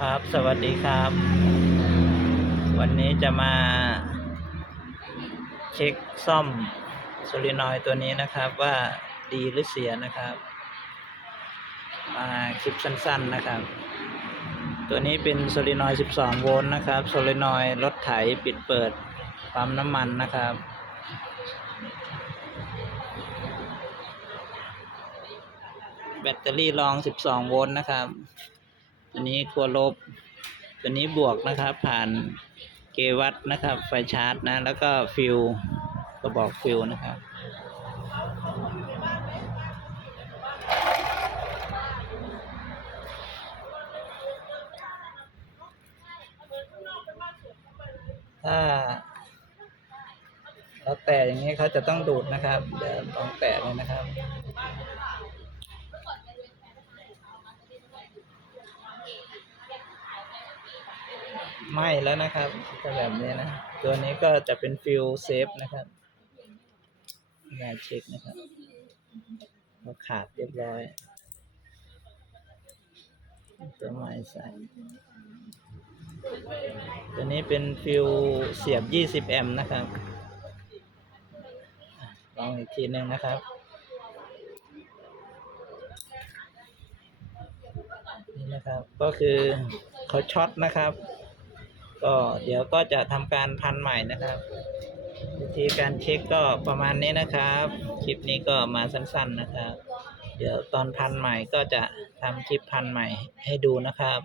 ครับ สวัสดีครับ วันนี้จะมา เช็คซ่อมโซลินอยตัวนี้นะครับ ว่าดีหรือเสียนะครับ มาคลิปสั้นๆนะครับ ตัวนี้เป็นโซลินอย 12 โวลต์นะครับโซลินอยรถไถปิดเปิดปั๊มน้ำมันนะครับแบตเตอรี่รอง 12 โวลต์นะครับ ตัวนี้ขั้วลบ ตัวนี้บวกนะครับ ผ่านเกวัตนะครับ ไฟชาร์จนะ แล้วก็ฟิวกระบอกฟิวนะครับถ้าเราแตะอย่างนี้เขาจะต้องดูดนะครับ เดี๋ยวลองแตะเลยนะครับ ไหม้แล้วนะครับก็แบบนี้นะ ตัวนี้ก็จะเป็นฟิลเซฟนะครับงานเช็คนะครับเราขาดเรียบร้อย ตัวไม้ใส่ ตัวนี้เป็นฟิลเสียบ 20 แอมป์นะครับ ลองอีกทีหนึ่งนะครับนี่นะครับ ก็คือเขาช็อตนะครับ ก็เดี๋ยวก็จะทำการพันใหม่นะครับ วิธีการเช็คก็ประมาณนี้นะครับ คลิปนี้ก็มาสั้นๆนะครับ เดี๋ยวตอนพันใหม่ก็จะทำคลิปพันใหม่ให้ดูนะครับ